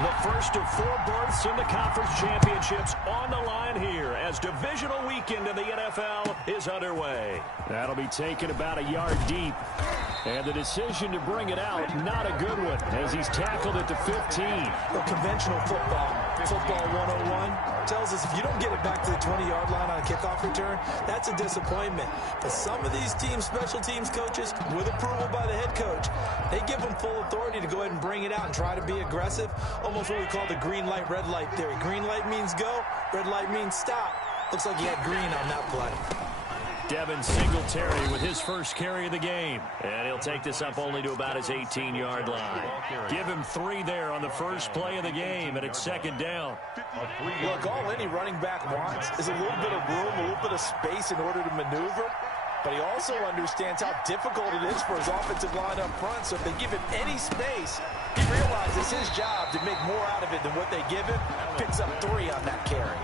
The first of 4 berths in the conference championships on the line here as divisional weekend in the NFL is underway. That'll be taken about a yard deep. And the decision to bring it out, not a good one, as he's tackled at the 15. Well, conventional football 101, tells us if you don't get it back to the 20-yard line on a kickoff return, that's a disappointment. But some of these teams, special teams coaches, with approval by the head coach, they give them full authority to go ahead and bring it out and try to be aggressive. Almost what we call the green light, red light theory. Green light means go, red light means stop. Looks like he had green on that play. Devin Singletary with his first carry of the game. And he'll take this up only to about his 18-yard line. Give him 3 there on the first play of the game, and it's second down. Look, all any running back wants is a little bit of room, a little bit of space in order to maneuver. But he also understands how difficult it is for his offensive line up front. So if they give him any space, he realizes his job to make more out of it than what they give him. Picks up 3 on that carry.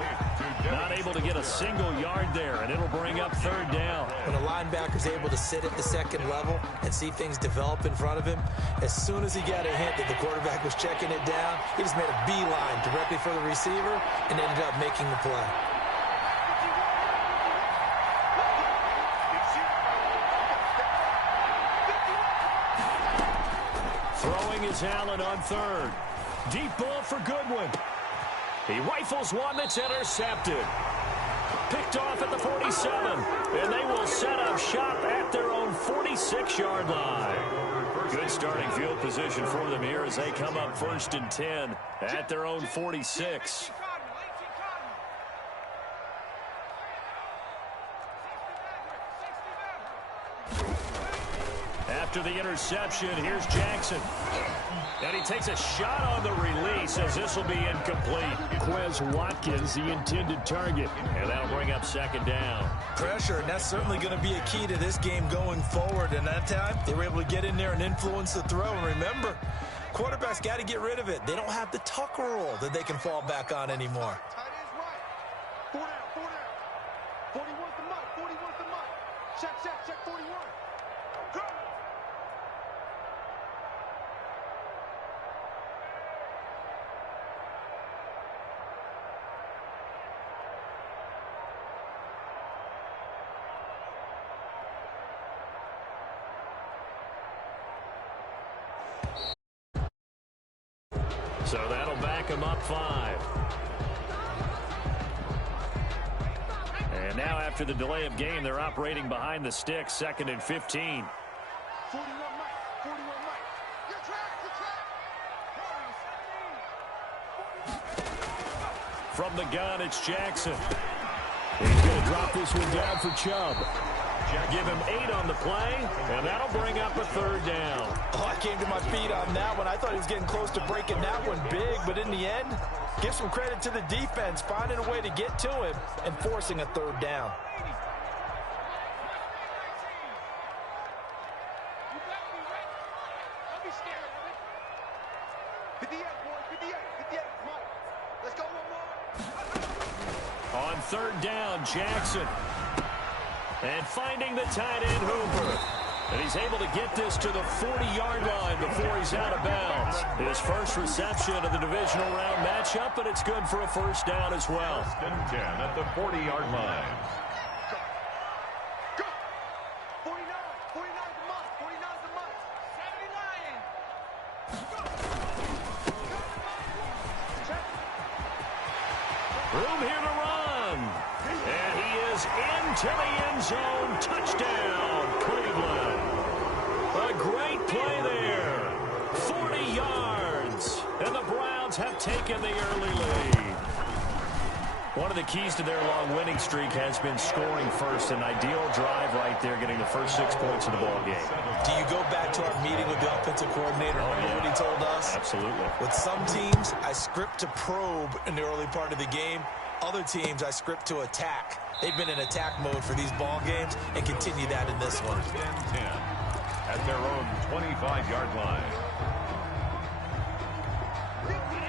Not able to get a single yard there, and it'll bring up third down. When a linebacker's able to sit at the second level and see things develop in front of him, as soon as he got a hint that the quarterback was checking it down, he just made a beeline directly for the receiver and ended up making the play. Throwing is Allen on third. Deep ball for Goodwin. He rifles one that's intercepted. Picked off at the 47. And they will set up shop at their own 46-yard line. Good starting field position for them here as they come up 1st and 10 at their own 46. After the interception, here's Jackson. And he takes a shot on the release as this will be incomplete. Quez Watkins, the intended target. And that'll bring up second down. Pressure, and that's certainly going to be a key to this game going forward. And that time, they were able to get in there and influence the throw. And remember, quarterbacks got to get rid of it. They don't have the tuck roll that they can fall back on anymore. Tight ends right. 4 down. 41's the mark. 41's the mark. Check 41. Go. So that'll back him up 5. And now after the delay of game, they're operating behind the sticks, 2nd and 15. 41 Mike. 41 Mike. Your track. From the gun, it's Jackson. He's going to drop this one down for Chubb. Give him 8 on the play, and that'll bring up a third down. Oh, I came to my feet on that one. I thought he was getting close to breaking that one big, but in the end, give some credit to the defense, finding a way to get to him and forcing a third down. On third down, Jackson. And finding the tight end, Hooper. And he's able to get this to the 40-yard line before he's out of bounds. His first reception of the divisional round matchup, and it's good for a first down as well. 1st and 10 at the 40-yard line. Go. 49. 49's the mark. 49's the mark. 79. Room here to run. And he is into the end zone. Touchdown, Cleveland. A great play there. 40 yards. And the Browns have taken the early lead. One of the keys to their long winning streak has been scoring first. An ideal drive right there, getting the first 6 points of the ball game. Do you go back to our meeting with the offensive coordinator? Remember what he told us? Absolutely. With some teams, I script to probe in the early part of the game. Other teams, I script to attack. They've been in attack mode for these ball games and continue that in this one. 1st and 10 at their own 25-yard line.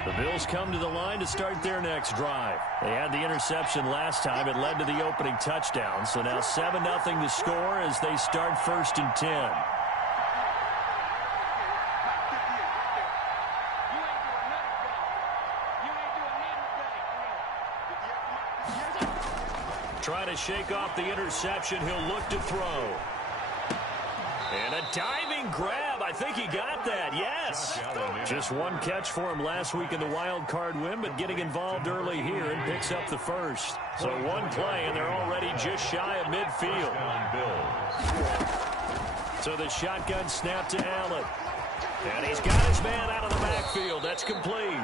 The Bills come to the line to start their next drive. They had the interception last time. It led to the opening touchdown. So now 7-0 to score as they start 1st and 10. Trying to shake off the interception. He'll look to throw. And a diving grab. I think he got that. Yes. Just one catch for him last week in the wild card win, but getting involved early here and picks up the first. So one play, and they're already just shy of midfield. So the shotgun snap to Allen. And he's got his man out of the backfield. That's complete.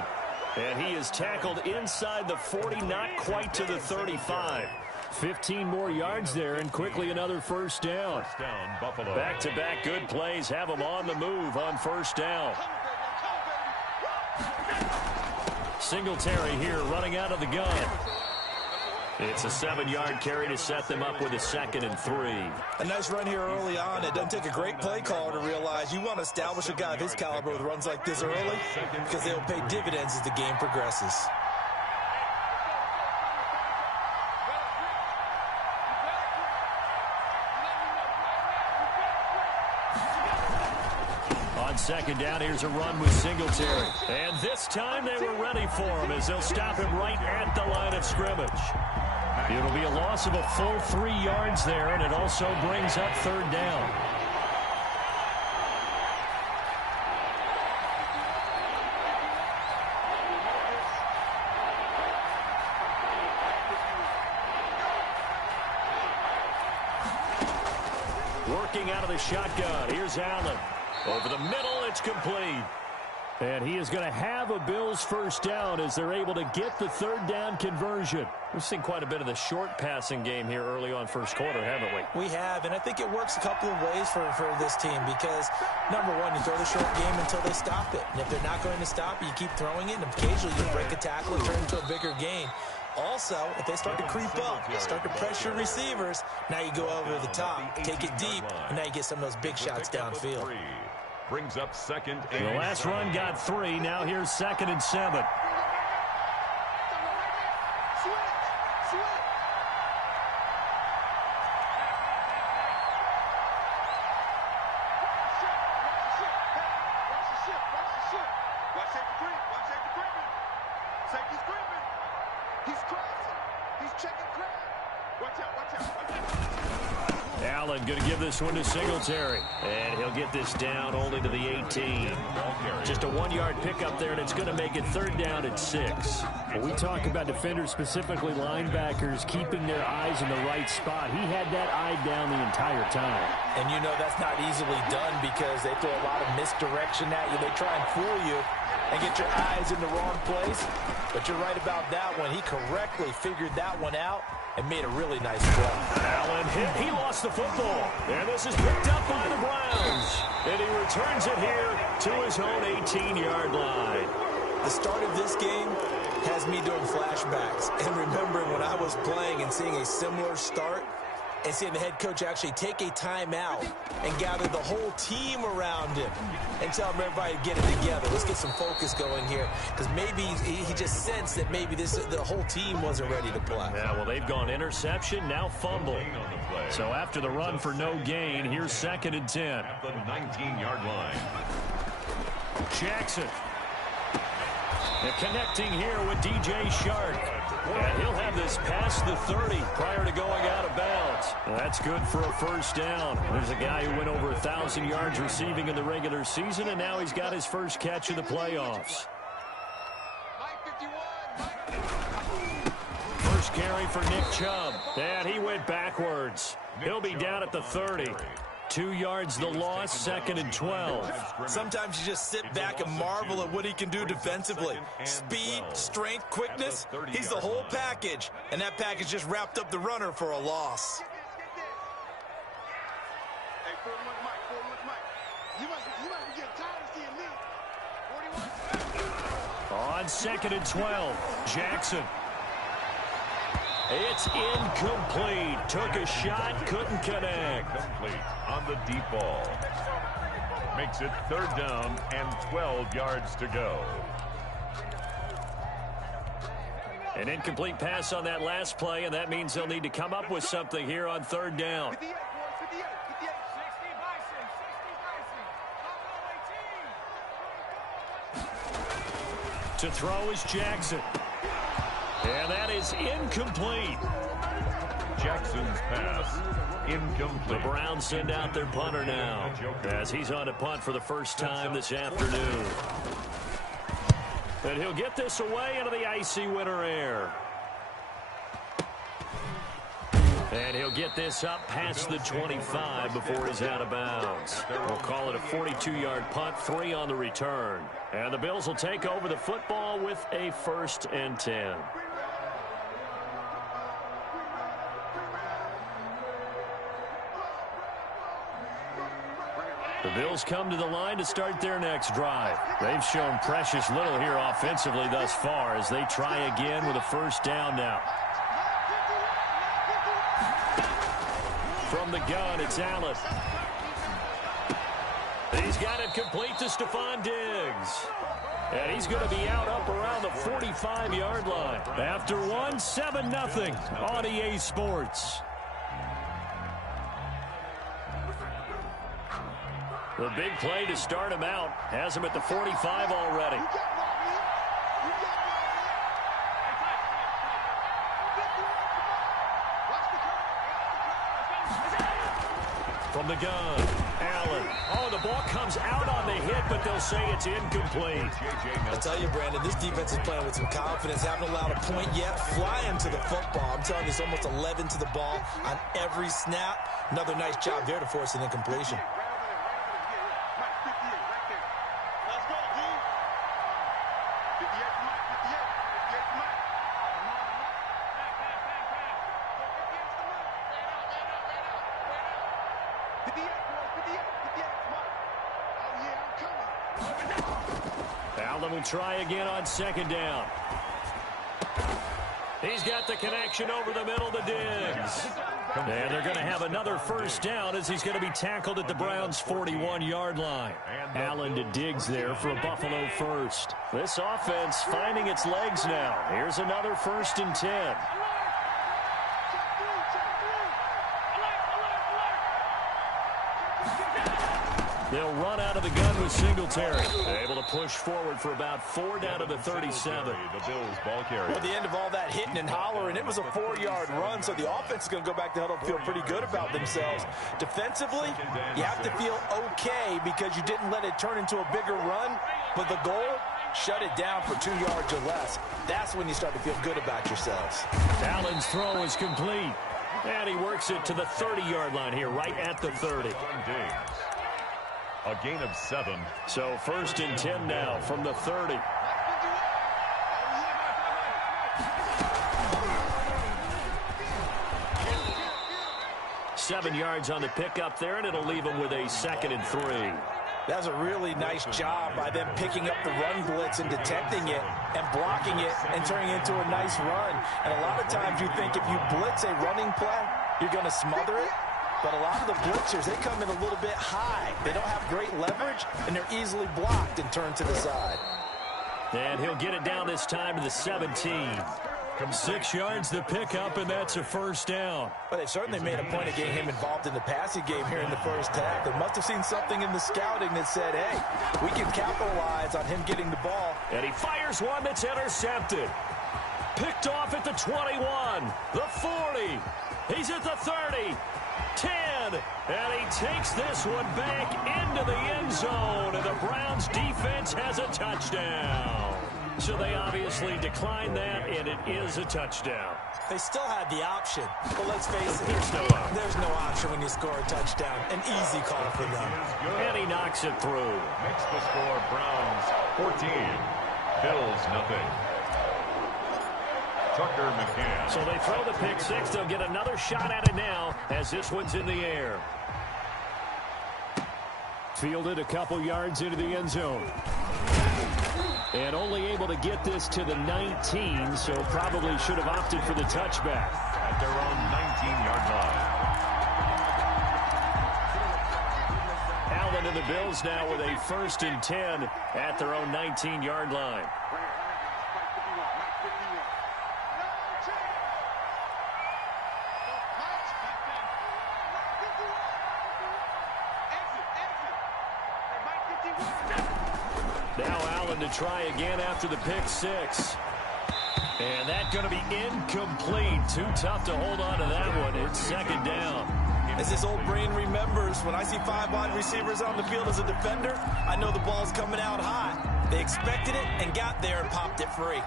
And he is tackled inside the 40, not quite to the 35. 15 more yards there, and quickly another first down. Back-to-back good plays have him on the move on first down. Singletary here running out of the gun. It's a 7-yard carry to set them up with a 2nd and 3. A nice run here early on. It doesn't take a great play caller to realize you want to establish a guy of his caliber with runs like this early because they'll pay dividends as the game progresses. On 2nd down, here's a run with Singletary. And this time they were ready for him as they'll stop him right at the line of scrimmage. It'll be a loss of a full 3 yards there, and it also brings up 3rd down. Working out of the shotgun. Here's Allen. Over the middle, it's complete. And he is going to have a Bills first down as they're able to get the 3rd down conversion. We've seen quite a bit of the short passing game here early on first quarter, haven't we? We have, and I think it works a couple of ways for this team because, number one, you throw the short game until they stop it. And if they're not going to stop it, you keep throwing it, and occasionally you break a tackle and turn it into a bigger gain. Also, if they start to creep up, start to pressure receivers, now you go over the top, take it deep, and now you get some of those big shots downfield. Brings up 2nd and the last run got 3. Now here's 2nd and 7. Allen going to give this one to Singletary. And he'll get this down only to the 18. Just a 1-yard pickup there, and it's going to make it 3rd down at 6. When we talk about defenders, specifically linebackers, keeping their eyes in the right spot, he had that eye down the entire time. And you know that's not easily done because they throw a lot of misdirection at you. They try and fool you and get your eyes in the wrong place. But you're right about that one. He correctly figured that one out and made a really nice play. Allen hit. He lost the football. And this is picked up by the Browns. And he returns it here to his own 18-yard line. The start of this game has me doing flashbacks and remembering when I was playing and seeing a similar start and seeing the head coach actually take a timeout and gather the whole team around him and tell everybody to get it together. Let's get some focus going here because maybe he just sensed that maybe the whole team wasn't ready to play. Yeah, well, they've gone interception, now fumble. So after the run for no gain, here's 2nd and 10. At the 19-yard line. Jackson. And connecting here with DJ Shark. And he'll have this past the 30 prior to going out of bounds. That's good for a first down. There's a guy who went over 1,000 yards receiving in the regular season, and now he's got his first catch in the playoffs. First carry for Nick Chubb. And he went backwards. He'll be down at the 30. 2 yards the loss, 2nd and 12. Sometimes you just sit back and marvel at what he can do defensively. Speed, strength, quickness, he's the whole package. And that package just wrapped up the runner for a loss. Hey, 41 Mike, 41 Mike. You must be getting tired of seeing me. 41. On 2nd and 12, Jackson. It's incomplete. Took a shot, couldn't connect. Complete on the deep ball. Makes it 3rd down and 12 yards to go. An incomplete pass on that last play, and that means they'll need to come up with something here on 3rd down. 58, boys, 58, 58. 60 Bison, 60 Bison. To throw is Jackson. And that is incomplete. Jackson's pass incomplete. The Browns send out their punter now as he's on to punt for the first time this afternoon. And he'll get this away into the icy winter air. And he'll get this up past the 25 before he's out of bounds. We'll call it a 42-yard punt, 3 on the return. And the Bills will take over the football with a 1st and 10. The Bills come to the line to start their next drive. They've shown precious little here offensively thus far as they try again with a 1st down now. From the gun, it's Allen. He's got it complete to Stephon Diggs. And he's going to be out up around the 45-yard line. After one, 7-0 on EA Sports. The big play to start him out has him at the 45 already. From the gun, Allen. Oh, the ball comes out on the hit, but they'll say it's incomplete. I tell you, Brandon, this defense is playing with some confidence. Haven't allowed a point yet. Flying to the football. I'm telling you, it's almost 11 to the ball on every snap. Another nice job there to force an incompletion. Allen will try again on 2nd down. He's got the connection over the middle to Diggs. And they're going to have another 1st down as he's going to be tackled at the Browns' 41-yard line. Allen to Diggs there for a Buffalo 1st. This offense finding its legs now. Here's another 1st and 10. They'll run out of the gun with Singletary. Able to push forward for about 4 down to the 37. The Bills ball carrier. Well, at the end of all that hitting and hollering, it was a 4-yard run, so the offense is going to go back to huddle and feel pretty good about themselves. Defensively, you have to feel okay because you didn't let it turn into a bigger run, but the goal, shut it down for 2 yards or less. That's when you start to feel good about yourselves. Allen's throw is complete, and he works it to the 30-yard line here, right at the 30. A gain of 7. So 1st and 10 now from the 30. Seven yards on the pickup there, and it'll leave him with a 2nd and 3. That's a really nice job by them picking up the run blitz and detecting it and blocking it and turning it into a nice run. And a lot of times you think if you blitz a running play, you're going to smother it. But a lot of the blitzers, they come in a little bit high. They don't have great leverage, and they're easily blocked and turned to the side. And he'll get it down this time to the 17. 6 yards the pickup, and that's a 1st down. But they certainly made a point of getting him involved in the passing game here in the first half. They must have seen something in the scouting that said, hey, we can capitalize on him getting the ball. And he fires one that's intercepted. Picked off at the 21, the 40. He's at the 30. 10, and he takes this one back into the end zone, and the Browns defense has a touchdown. So they obviously declined that, and it is a touchdown. They still had the option, but let's face it, there's no option when you score a touchdown. An easy call for them. And he knocks it through. Makes the score Browns 14, Bills nothing. Tucker McCann. So they throw the pick 6. They'll get another shot at it now as this one's in the air. Fielded a couple yards into the end zone. And only able to get this to the 19, so probably should have opted for the touchback. At their own 19-yard line. Allen and the Bills now with a 1st and 10 at their own 19-yard line. Now Allen to try again after the pick 6. And that's going to be incomplete. Too tough to hold on to that one. It's second down. As this old brain remembers, when I see 5 wide receivers on the field as a defender, I know the ball's coming out high. They expected it and got there and popped it free.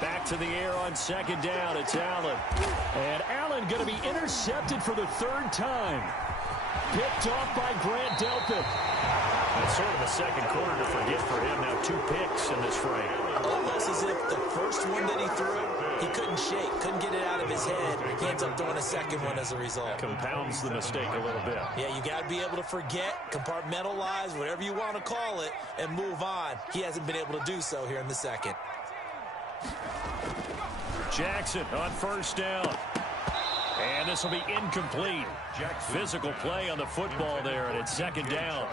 Back to the air on second down. It's Allen. And Allen going to be intercepted for the 3rd time. Picked off by Grant Delpit. It's sort of a second quarter to forget for him. Now 2 picks in this frame. Almost as if the first one that he threw, he couldn't shake, couldn't get it out of his head. He ends up throwing a second one as a result. Compounds the mistake a little bit. Yeah, you got to be able to forget, compartmentalize, whatever you want to call it, and move on. He hasn't been able to do so here in the second. Jackson on first down. And this will be incomplete. Physical play on the football there, and it's second down.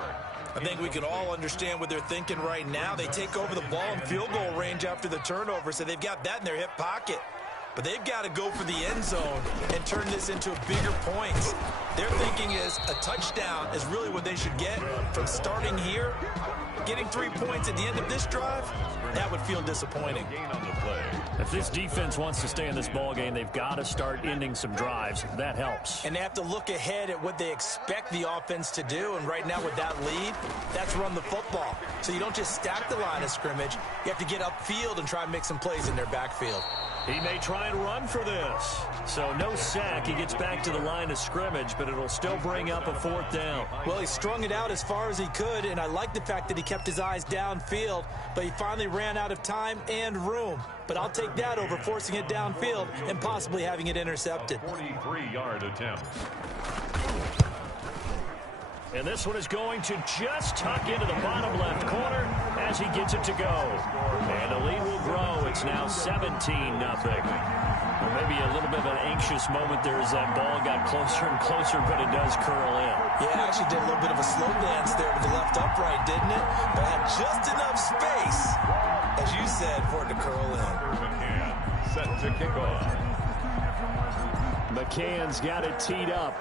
I think we can all understand what they're thinking right now. They take over the ball in field goal range after the turnover, so they've got that in their hip pocket. But they've got to go for the end zone and turn this into bigger points. Their thinking is a touchdown is really what they should get from starting here. Getting 3 points at the end of this drive, that would feel disappointing. If this defense wants to stay in this ball game, they've got to start ending some drives. That helps. And they have to look ahead at what they expect the offense to do. And right now with that lead, that's run the football. So you don't just stack the line of scrimmage. You have to get upfield and try and make some plays in their backfield. He may try and run for this. So no sack. He gets back to the line of scrimmage, but it'll still bring up a 4th down. Well, he strung it out as far as he could, and I like the fact that he kept his eyes downfield, but he finally ran out of time and room. But I'll take that over forcing it downfield and possibly having it intercepted. 43-yard attempt. And this one is going to just tuck into the bottom left corner as he gets it to go. And the lead will grow. It's now 17-0. Well, maybe a little bit of an anxious moment there as that ball got closer and closer, but it does curl in. Yeah, it actually did a little bit of a slow dance there to the left upright, didn't it? But had just enough space, as you said, for it to curl in. McCann set to kick off. McCann's got it teed up.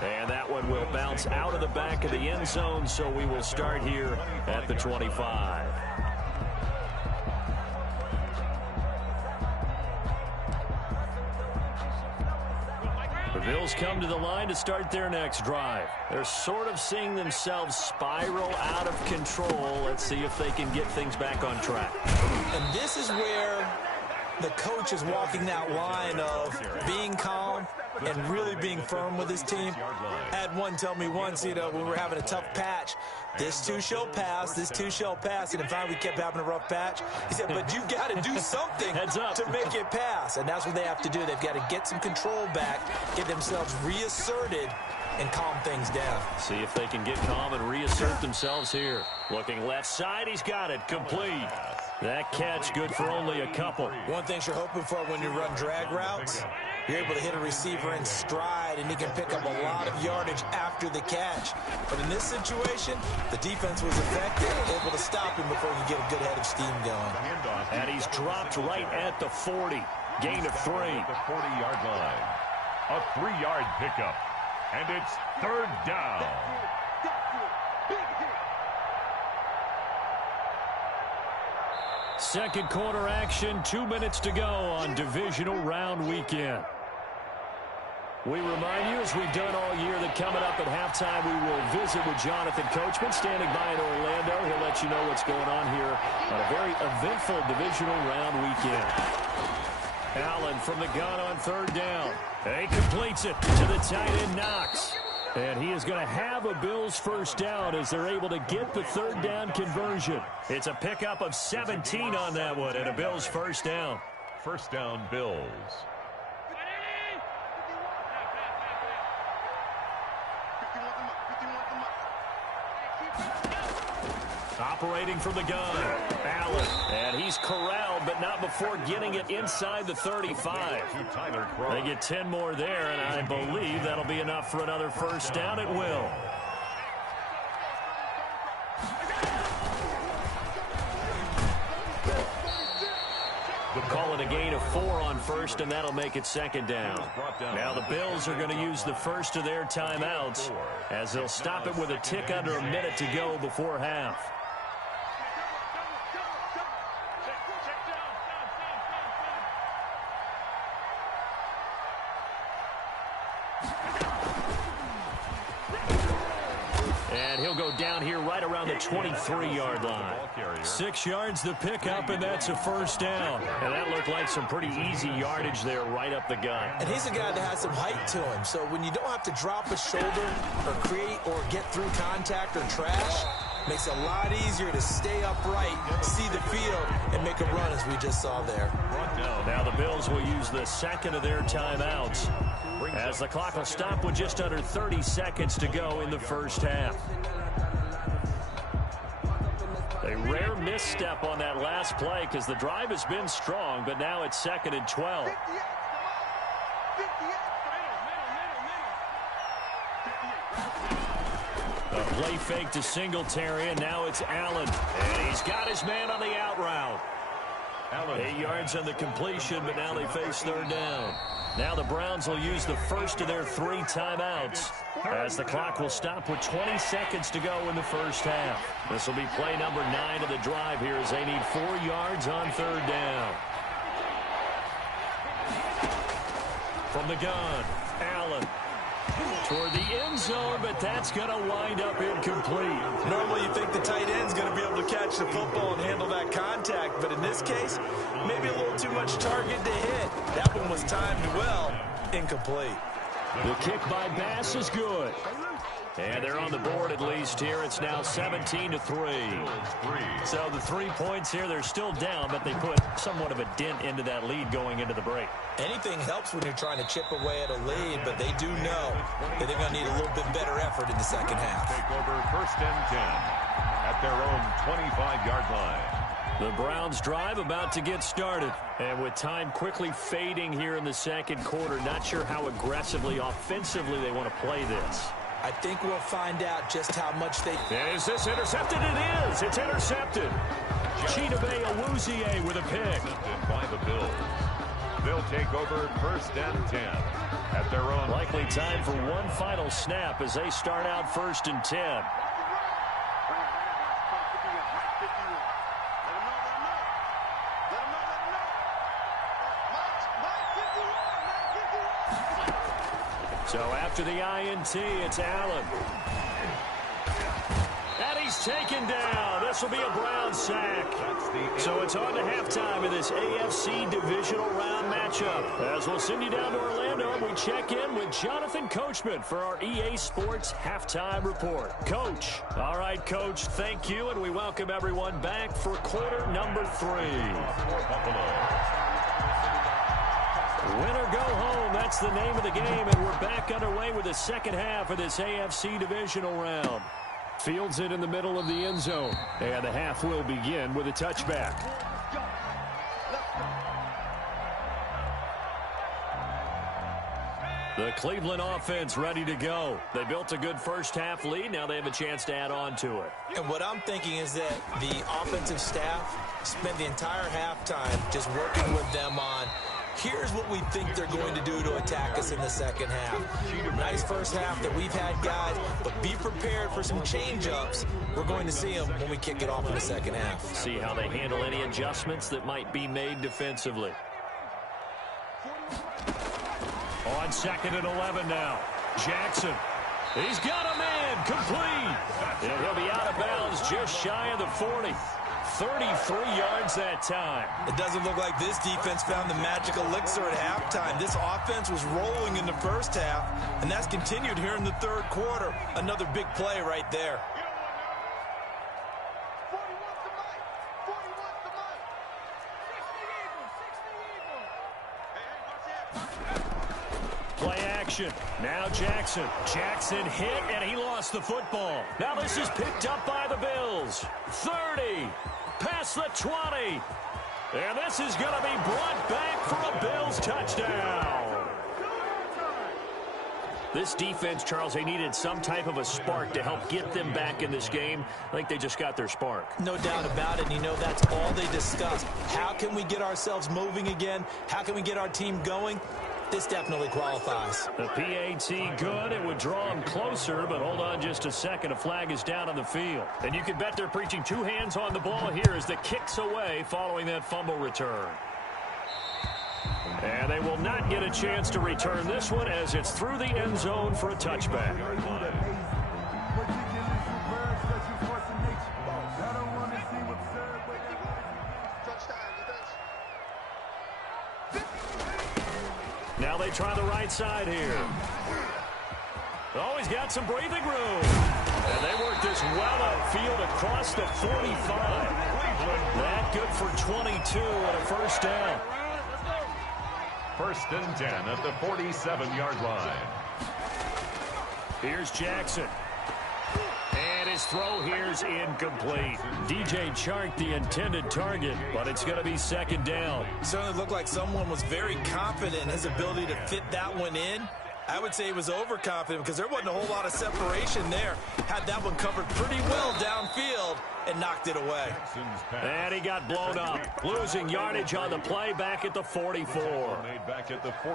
And that one will bounce out of the back of the end zone, so we will start here at the 25. The Bills come to the line to start their next drive. They're sort of seeing themselves spiral out of control. Let's see if they can get things back on track. And this is where the coach is walking that line of being calm and really being firm with his team. I had one tell me once, when we were having a tough patch, this too shall pass, this too shall pass. And in fact, we kept having a rough patch. He said, but you've got to do something to make it pass. And that's what they have to do. They've got to get some control back, get themselves reasserted, and calm things down. See if they can get calm and reassert themselves here. Looking left side, he's got it. Complete. That catch good for only a couple. One thing you're hoping for when you run drag routes, you're able to hit a receiver in stride, and he can pick up a lot of yardage after the catch. But in this situation, the defense was effective, able to stop him before he could get a good head of steam going. And he's dropped right at the 40. Gain of 3. The 40-yard line. A 3-yard pickup. And it's 3rd down. Second quarter action, 2 minutes to go on divisional round weekend. We remind you, as we've done all year, that coming up at halftime, we will visit with Jonathan Coachman, standing by in Orlando. He'll let you know what's going on here on a very eventful divisional round weekend. Allen from the gun on 3rd down. He completes it to the tight end, Knox. And he is going to have a Bills first down as they're able to get the 3rd down conversion. It's a pickup of 17 on that one and a Bills first down. First down, Bills. Operating from the gun, Allen. And he's corralled, but not before getting it inside the 35. They get 10 more there, and I believe that'll be enough for another first down. It will. Call it a gain of 4 on first, and that'll make it second down. Now the Bills are going to use the first of their timeouts as they'll stop it with a tick under a minute to go before half. And he'll go down here right around the 23-yard line. 6 yards the pickup, and that's a first down. And that looked like some pretty easy yardage there right up the gut. And he's a guy that has some height to him. So when you don't have to drop a shoulder or create or get through contact or trash, makes it a lot easier to stay upright, see the field, and make a run as we just saw there. Now the Bills will use the second of their timeouts as the clock will stop with just under 30 seconds to go in the first half. A rare misstep on that last play because the drive has been strong, but now it's 2nd and 12. A play fake to Singletary, and now it's Allen. And he's got his man on the out route. 8 yards on the completion, but now they face third down. Now the Browns will use the first of their 3 timeouts as the clock will stop with 20 seconds to go in the first half. This will be play number 9 of the drive here as they need 4 yards on third down. From the gun, Allen. Toward the end zone, but that's going to wind up incomplete. Normally you think the tight end's going to be able to catch the football and handle that contact, but in this case, maybe a little too much target to hit. That one was timed well, incomplete. The kick by Bass is good. And they're on the board at least here. It's now 17-3. So the 3 points here, they're still down, but they put somewhat of a dent into that lead going into the break. Anything helps when you're trying to chip away at a lead, but they do know that they're going to need a little bit better effort in the second half. Take over 1st and 10 at their own 25-yard line. The Browns drive about to get started. And with time quickly fading here in the second quarter, not sure how aggressively, offensively they want to play this. I think we'll find out just how much they... Is this intercepted? It is. It's intercepted. Chidobe Awuzie with a pick. By the Bills. They'll take over 1st and 10 at their own. Likely time for one final snap as they start out 1st and 10. So after the INT, it's Allen. And he's taken down. This will be a Brown sack. So it's on to halftime in this AFC divisional round matchup. As we'll send you down to Orlando, and we check in with Jonathan Coachman for our EA Sports Halftime Report. Coach. All right, Coach, thank you, and we welcome everyone back for quarter number 3. Win or go home, that's the name of the game, and we're back underway with the second half of this AFC divisional round. Fields it in the middle of the end zone, and the half will begin with a touchback. The Cleveland offense ready to go. They built a good first half lead. Now they have a chance to add on to it. And what I'm thinking is that the offensive staff spent the entire halftime just working with them on here's what we think they're going to do to attack us in the second half. Nice first half that we've had, guys, but be prepared for some change-ups. We're going to see them when we kick it off in the second half. See how they handle any adjustments that might be made defensively. On 2nd and 11 now. Jackson. He's got a man complete. And he'll be out of bounds just shy of the 40. 33 yards that time. It doesn't look like this defense found the magical elixir at halftime. This offense was rolling in the first half, and that's continued here in the third quarter. Another big play right there. Play action. Now Jackson. Jackson hit, and he lost the football. Now this is picked up by the Bills. 30. Past the 20. And this is going to be brought back for a Bills touchdown. This defense, Charles, they needed some type of a spark to help get them back in this game. I think they just got their spark. No doubt about it. And you know, that's all they discussed. How can we get ourselves moving again? How can we get our team going? This definitely qualifies. The PAT good. It would draw them closer, but hold on just a second. A flag is down on the field. And you can bet they're preaching 2 hands on the ball here as the kick's away following that fumble return. And they will not get a chance to return this one as it's through the end zone for a touchback. Now they try the right side here. Oh, he's got some breathing room. And they work this well upfield across the 45. That good for 22 and a first down. 1st and 10 at the 47-yard line. Here's Jackson. And his throw here's incomplete. DJ Chark, the intended target, but it's going to be 2nd down. Certainly looked like someone was very confident in his ability to fit that one in. I would say he was overconfident because there wasn't a whole lot of separation there. Had that one covered pretty well downfield and knocked it away. And he got blown up. Losing yardage on the play back at the 44.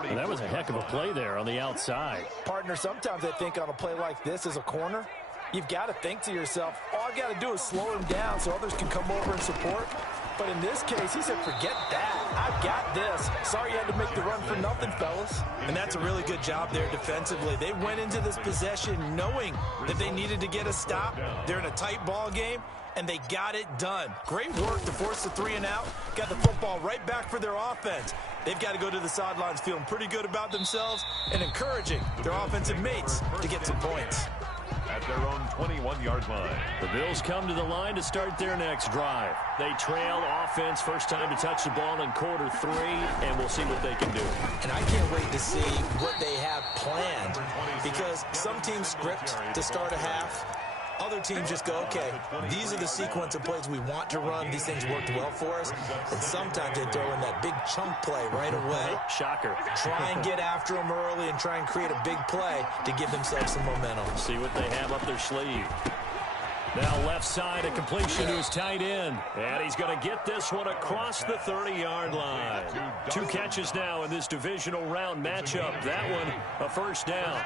And that was a heck of a play there on the outside. Partner, sometimes I think on a play like this as a corner, you've got to think to yourself, all I've got to do is slow him down so others can come over and support. But in this case, he said, forget that. I've got this. Sorry you had to make the run for nothing, fellas. And that's a really good job there defensively. They went into this possession knowing that they needed to get a stop. They're in a tight ball game, and they got it done. Great work to force the 3 and out. Got the football right back for their offense. They've got to go to the sidelines feeling pretty good about themselves and encouraging their offensive mates to get some points. At their own 21-yard line. The Bills come to the line to start their next drive. They trail offense, first time to touch the ball in quarter 3, and we'll see what they can do. And I can't wait to see what they have planned, because some teams script to start a half. Other teams just go, okay, these are the sequence of plays we want to run. These things worked well for us. And sometimes they throw in that big chunk play right away. Shocker. Try and get after them early and try and create a big play to give themselves some momentum. See what they have up their sleeve. Now left side, a completion to his tight end. And he's going to get this one across the 30-yard line. 2 catches now in this divisional round matchup. That one, a first down.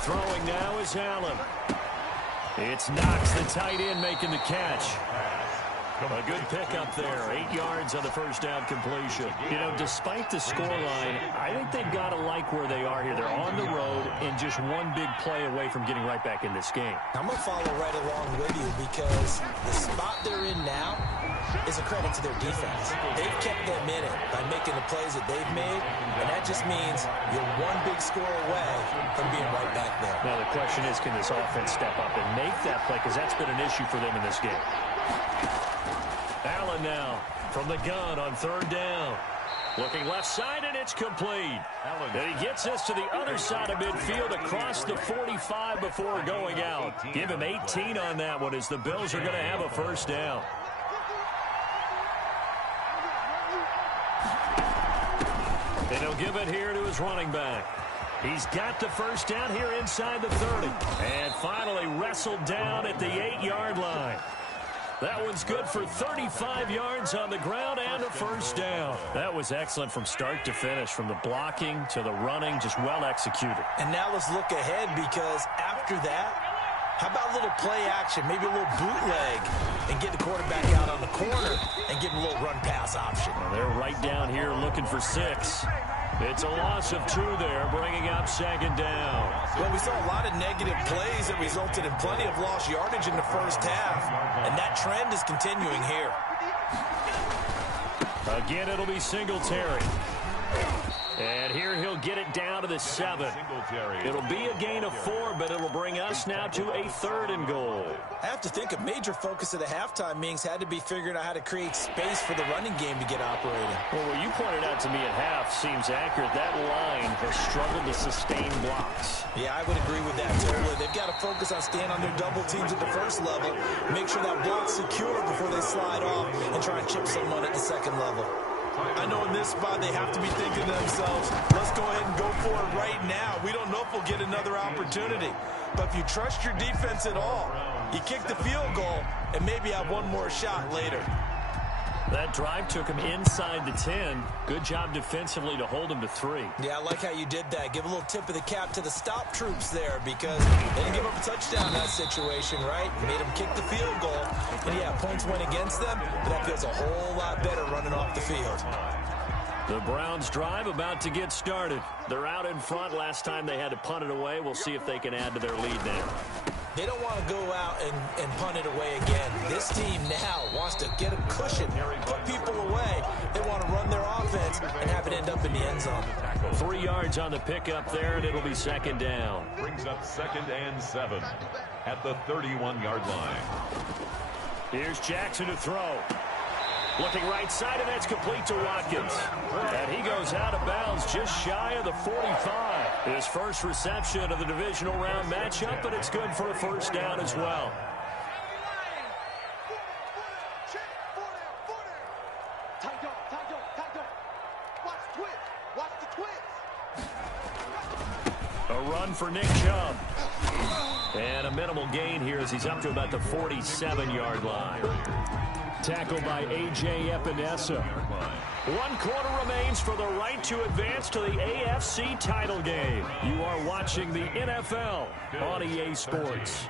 Throwing now is Allen. It's Knox, the tight end, making the catch. A good pickup there. 8 yards on the first down completion. You know, despite the scoreline, I think they've got to like where they are here. They're on the road and just one big play away from getting right back in this game. I'm going to follow right along with you because the spot they're in now is a credit to their defense. They've kept them in it by making the plays that they've made, and that just means you're one big score away from being right back there. Now the question is, can this offense step up and make that play? Because that's been an issue for them in this game. Allen now from the gun on 3rd down. Looking left side, and it's complete. And he gets this to the other side of midfield across the 45 before going out. Give him 18 on that one as the Bills are going to have a first down. And he'll give it here to his running back. He's got the first down here inside the 30. And finally wrestled down at the 8-yard line. That one's good for 35 yards on the ground and a first down. That was excellent from start to finish, from the blocking to the running, just well executed. And now let's look ahead, because after that, how about a little play action, maybe a little bootleg, and get the quarterback out on the corner and give him a little run-pass option. Well, they're right down here looking for 6. It's a loss of 2 there, bringing up 2nd down. Well, we saw a lot of negative plays that resulted in plenty of lost yardage in the first half, and that trend is continuing here. Again, it'll be Singletary. And here he'll get it down to the 7. It'll be a gain of 4, but it'll bring us now to a 3rd and goal. I have to think a major focus of the halftime meetings had to be figuring out how to create space for the running game to get operating. Well, what you pointed out to me at half seems accurate. That line has struggled to sustain blocks. Yeah, I would agree with that totally. They've got to focus on staying on their double teams at the first level, make sure that block's secure before they slide off and try and chip someone at the second level. I know in this spot they have to be thinking to themselves, let's go ahead and go for it right now. We don't know if we'll get another opportunity. But if you trust your defense at all, you kick the field goal and maybe have one more shot later. That drive took him inside the 10. Good job defensively to hold him to 3. Yeah, I like how you did that. Give a little tip of the cap to the stop troops there because they didn't give up a touchdown in that situation, right? Made them kick the field goal. And yeah, points went against them, but that feels a whole lot better running off the field. The Browns drive about to get started. They're out in front. Last time they had to punt it away. We'll see if they can add to their lead now. They don't want to go out and punt it away again. This team now wants to get a cushion, put people away. They want to run their offense and have it end up in the end zone. 3 yards on the pickup there, and it'll be 2nd down. Brings up 2nd and 7 at the 31-yard line. Here's Jackson to throw. Looking right side, and that's complete to Watkins. And he goes out of bounds just shy of the 45. His first reception of the divisional round matchup, but it's good for a 1st down as well. A run for Nick Chubb. And a minimal gain here as he's up to about the 47-yard line. Tackled by A.J. Epinesa. 1 quarter remains for the right to advance to the AFC title game. You are watching the NFL on EA Sports.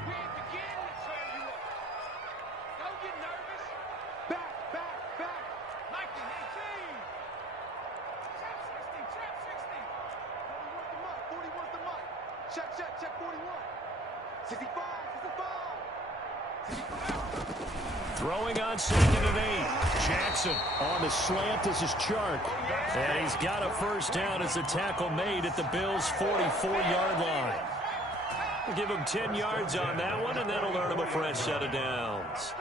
Check 41. 65. Throwing on 2nd and 8. Jackson on the slant. This is Chark. And he's got a 1st down as the tackle made at the Bills' 44-yard line. We'll give him 10 yards on that one, and that'll earn him a fresh set of downs.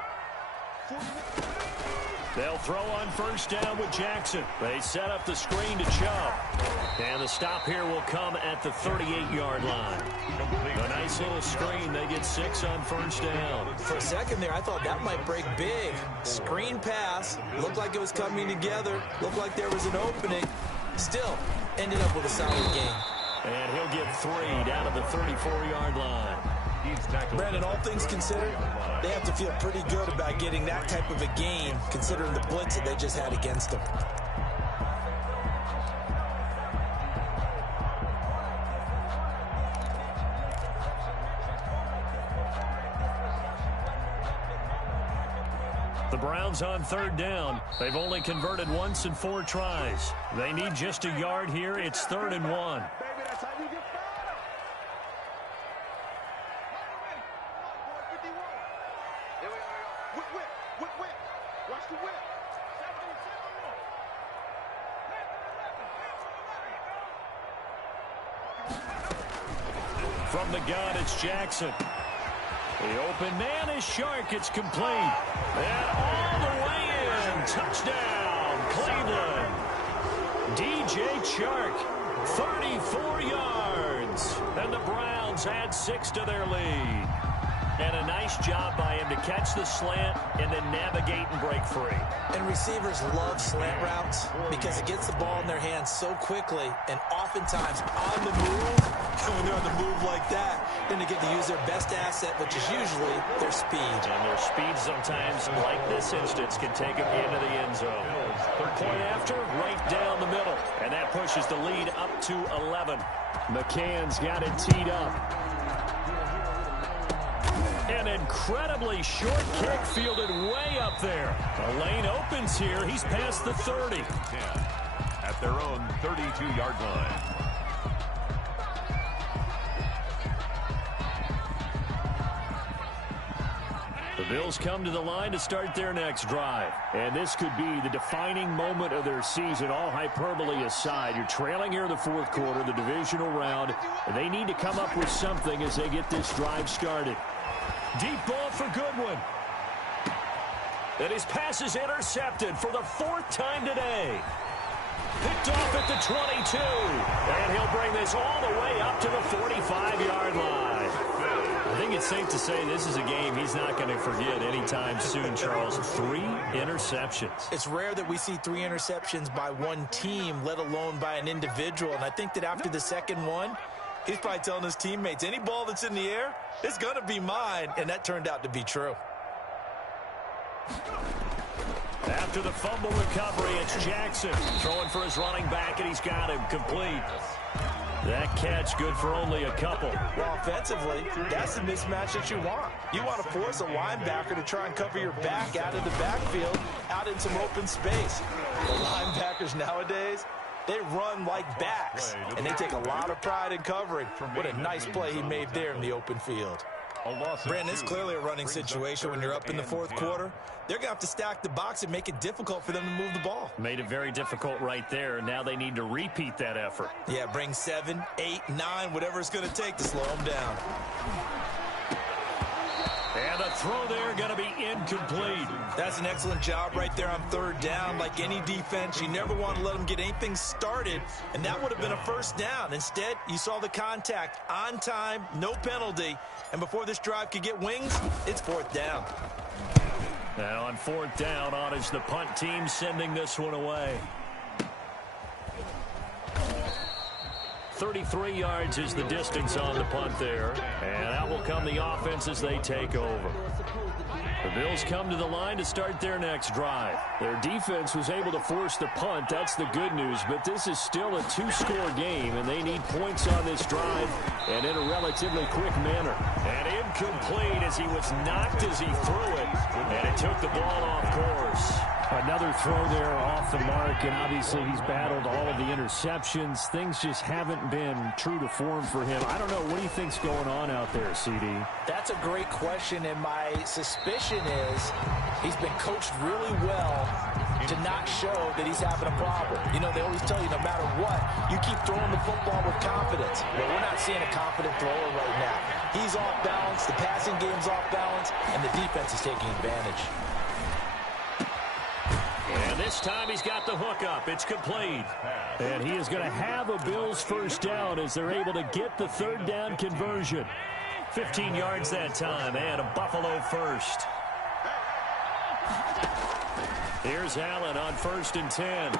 They'll throw on 1st down with Jackson. They set up the screen to Chubb. And the stop here will come at the 38-yard line. A nice little screen. They get 6 on 1st down. For a second there, I thought that might break big. Screen pass. Looked like it was coming together. Looked like there was an opening. Still, ended up with a solid game. And he'll get 3 down to the 34-yard line. Brandon, all things considered, they have to feel pretty good about getting that type of a gain, considering the blitz that they just had against them. The Browns on 3rd down. They've only converted once in 4 tries. They need just a yard here. It's 3rd and 1. From the gun, it's Jackson. The open man is Chark. It's complete. And all the way in. Touchdown, Cleveland. DJ Chark, 34 yards. And the Browns add 6 to their lead. And a nice job by him to catch the slant and then navigate and break free. And receivers love slant routes because it gets the ball in their hands so quickly and oftentimes on the move. And when they're on the move like that, then they get to use their best asset, which is usually their speed. And their speed sometimes, like this instance, can take them into the end zone. Point after, right down the middle. And that pushes the lead up to 11. McCann's got it teed up. An incredibly short kick fielded way up there. The lane opens here. He's past the 30. At their own 32-yard line. The Bills come to the line to start their next drive. And this could be the defining moment of their season, all hyperbole aside. You're trailing here in the fourth quarter, the divisional round, and they need to come up with something as they get this drive started. Deep ball for Goodwin. And his pass is intercepted for the fourth time today. Picked off at the 22. And he'll bring this all the way up to the 45-yard line. I think it's safe to say this is a game he's not going to forget anytime soon, Charles. 3 interceptions. It's rare that we see 3 interceptions by one team, let alone by an individual. And I think that after the second one, he's probably telling his teammates, any ball that's in the air, it's going to be mine. And that turned out to be true. After the fumble recovery, it's Jackson throwing for his running back, and he's got him complete. That catch good for only a couple. Well, offensively, that's the mismatch that you want. You want to force a linebacker to try and cover your back out of the backfield, out in some open space. The linebackers nowadays, they run like backs, and they take a lot of pride in covering. What a nice play he made there in the open field. Brandon, it's clearly a running situation when you're up in the fourth quarter. They're going to have to stack the box and make it difficult for them to move the ball. Made it very difficult right there. Now they need to repeat that effort. Yeah, bring 7, 8, 9, whatever it's going to take to slow them down. And the throw there going to be incomplete. That's an excellent job right there on third down. Like any defense, you never want to let them get anything started, and that would have been a first down. Instead, you saw the contact on time, no penalty, and before this drive could get wings, it's fourth down. Now on fourth down, on is the punt team sending this one away. 33 yards is the distance on the punt there. And out will come the offense as they take over. The Bills come to the line to start their next drive. Their defense was able to force the punt. That's the good news. But this is still a 2-score game, and they need points on this drive and in a relatively quick manner. And incomplete as he was knocked as he threw it. And it took the ball off course. Another throw there off the mark, and obviously he's battled all of the interceptions. Things just haven't been true to form for him. I don't know. What do you think's going on out there, CD? That's a great question, and my suspicion is he's been coached really well to not show that he's having a problem. You know, they always tell you no matter what, you keep throwing the football with confidence. But we're not seeing a confident thrower right now. He's off balance, the passing game's off balance, and the defense is taking advantage. And this time he's got the hook up. It's complete. And he is going to have a Bills first down as they're able to get the third down conversion. 15 yards that time and a Buffalo first. Here's Allen on 1st and 10.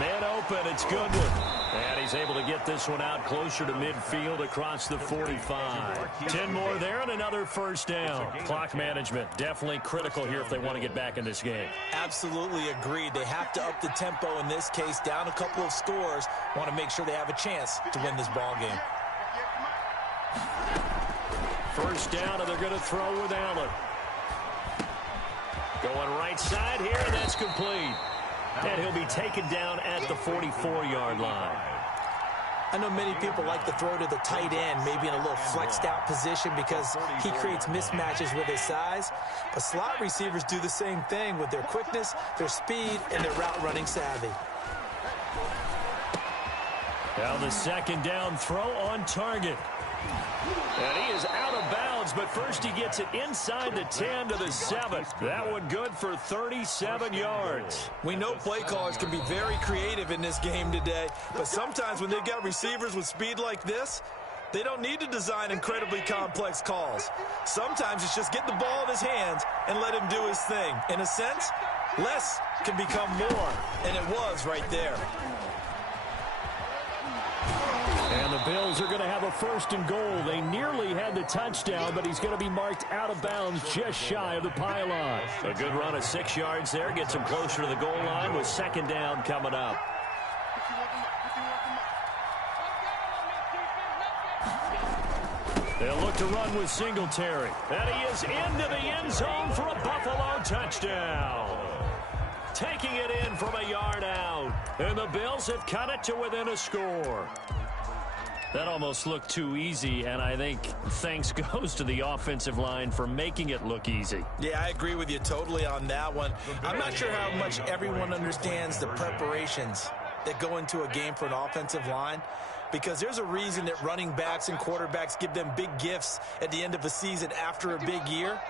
Man open, it's Goodwin. And he's able to get this one out closer to midfield across the 45. 10 more there and another first down. Clock management, definitely critical here if they want to get back in this game. Absolutely agreed. They have to up the tempo in this case, down a couple of scores. Want to make sure they have a chance to win this ball game. First down, and they're going to throw with Allen. Going right side here, and that's complete. And he'll be taken down at the 44-yard line. I know many people like to throw to the tight end, maybe in a little flexed out position because he creates mismatches with his size. But slot receivers do the same thing with their quickness, their speed, and their route running savvy. Now the second down throw on target. And he is out of bounds, but first he gets it inside the 10 to the 7. That one good for 37 yards. We know play callers can be very creative in this game today, but sometimes when they've got receivers with speed like this, they don't need to design incredibly complex calls. Sometimes it's just get the ball in his hands and let him do his thing. In a sense, less can become more, and it was right there. And the Bills are going to have a 1st and goal. They nearly had the touchdown, but he's going to be marked out of bounds just shy of the pylon. A good run of 6 yards there. Gets him closer to the goal line with second down coming up. They'll look to run with Singletary. And he is into the end zone for a Buffalo touchdown. Taking it in from a yard out. And the Bills have cut it to within a score. That almost looked too easy, and I think thanks goes to the offensive line for making it look easy. Yeah, I agree with you totally on that one. I'm not sure how much everyone understands the preparations that go into a game for an offensive line, because there's a reason that running backs and quarterbacks give them big gifts at the end of the season after a big year.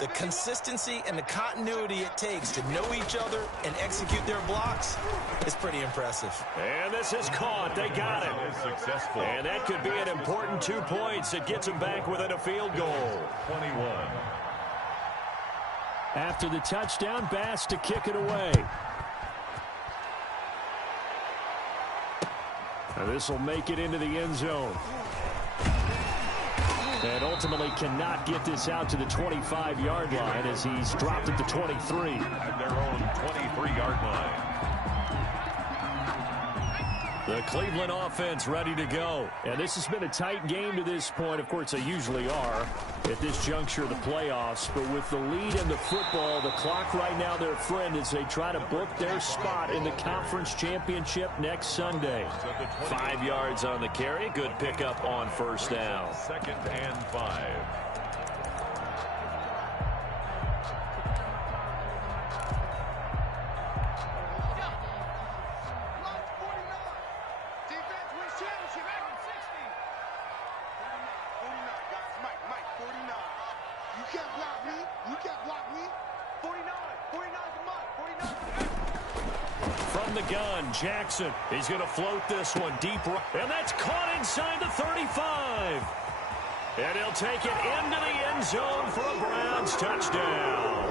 The consistency and the continuity it takes to know each other and execute their blocks is pretty impressive. And this is caught. They got it. Successful. And that could be an important 2 points. It gets them back within a field goal. 21. After the touchdown, Bass to kick it away. And this will make it into the end zone. And ultimately cannot get this out to the 25-yard line as he's dropped at the 23. At their own 23-yard line. The Cleveland offense ready to go. And this has been a tight game to this point. Of course, they usually are at this juncture of the playoffs. But with the lead in the football, the clock right now their friend as they try to book their spot in the conference championship next Sunday. 5 yards on the carry. Good pickup on first down. 2nd and 5. From the gun, Jackson. He's going to float this one deep right. And that's caught inside the 35. And he'll take it into the end zone for a Browns touchdown.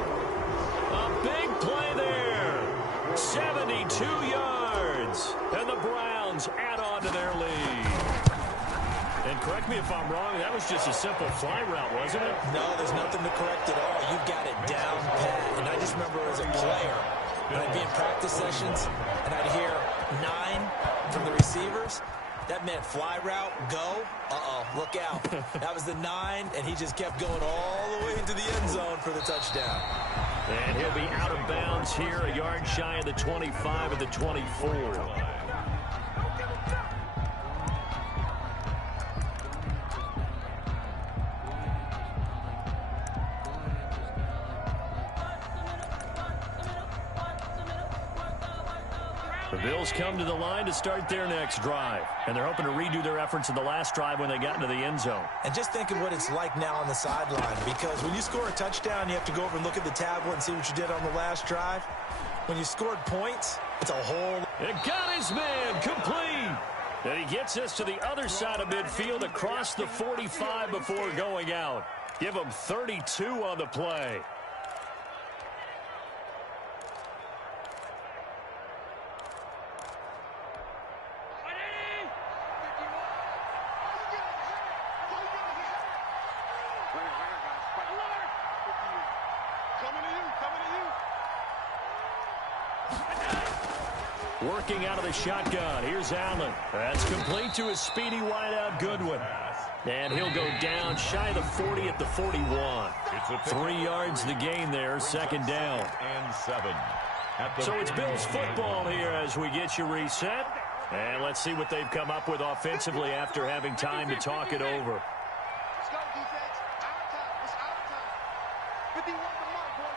A big play there. 72 yards. And the Browns add on to their lead. And correct me if I'm wrong, that was just a simple fly route, wasn't it? No, there's nothing to correct at all. You've got it down pat. And I just remember as a player, when I'd be in practice sessions and I'd hear 9 from the receivers, that meant fly route, go, look out. That was the 9, and he just kept going all the way into the end zone for the touchdown. And he'll be out of bounds here, a yard shy of the 25 of the 24. The Bills come to the line to start their next drive. And they're hoping to redo their efforts in the last drive when they got into the end zone. And just think of what it's like now on the sideline, because when you score a touchdown, you have to go over and look at the tablet and see what you did on the last drive. When you scored points, it's a whole... It got his man complete. And he gets us to the other side of midfield across the 45 before going out. Give him 32 on the play. Working out of the shotgun. Here's Allen. That's complete to his speedy wideout Goodwin. And he'll go down shy of the 40 at the 41. 3 yards the gain there, second down. And 7. So it's Bills football here as we get you reset. And let's see what they've come up with offensively after having time to talk it over. Let's go, defense. Our time. It's our time. 51 to Mike, boy.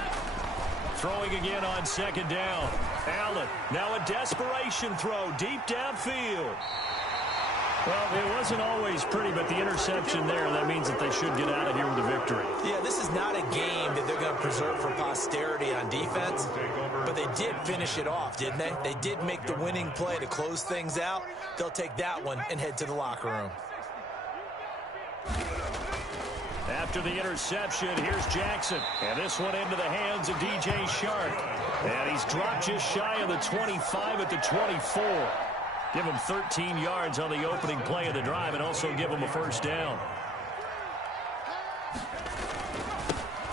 51. Throwing again on second down. Allen, now a desperation throw deep downfield. Well, it wasn't always pretty, but the interception there, that means that they should get out of here with a victory. Yeah, this is not a game that they're going to preserve for posterity on defense, but they did finish it off, didn't they? They did make the winning play to close things out. They'll take that one and head to the locker room. After the interception, here's Jackson. And this one into the hands of DJ Shark. And he's dropped just shy of the 25 at the 24. Give him 13 yards on the opening play of the drive and also give him a first down.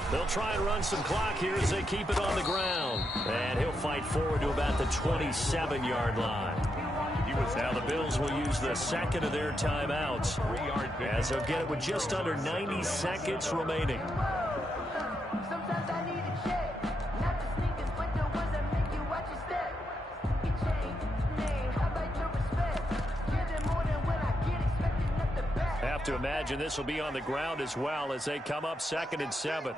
They'll try and run some clock here as they keep it on the ground. And he'll fight forward to about the 27-yard line. Now the Bills will use the second of their timeouts as they'll get it with just under 90 seconds remaining. have to imagine this will be on the ground as well as they come up 2nd and 7.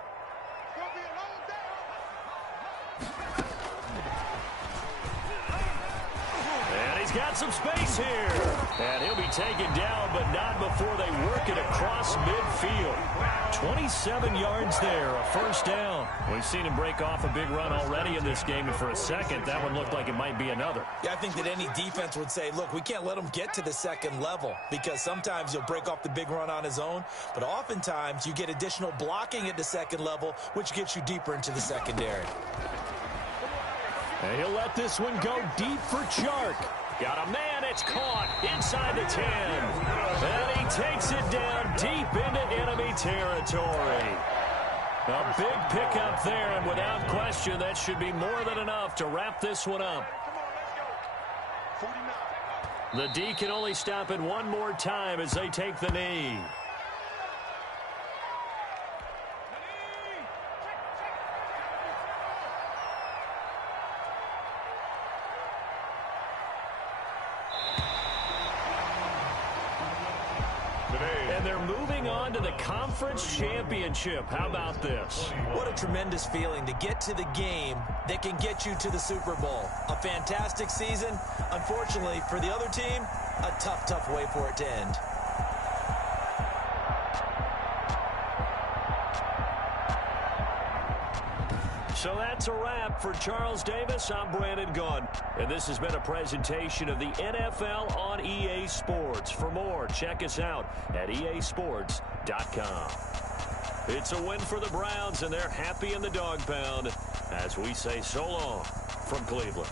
And he's got some space here. And he'll be taken down, but not before they work it across midfield. 27 yards there, a first down. We've seen him break off a big run already in this game, and for a second, that one looked like it might be another. Yeah, I think that any defense would say, look, we can't let him get to the second level, because sometimes he'll break off the big run on his own, but oftentimes you get additional blocking at the second level, which gets you deeper into the secondary. And he'll let this one go deep for Chark. Got a man, it's caught inside the 10. And he takes it down deep into enemy territory. A big pickup there, and without question, that should be more than enough to wrap this one up. The D can only stop it one more time as they take the knee. And they're moving on to the conference championship. How about this? What a tremendous feeling to get to the game that can get you to the Super Bowl. A fantastic season. Unfortunately, for the other team, a tough, tough way for it to end. So that's a wrap for Charles Davis. I'm Brandon Gunn. And this has been a presentation of the NFL on EA Sports. For more, check us out at easports.com. It's a win for the Browns, and they're happy in the dog pound as we say so long from Cleveland.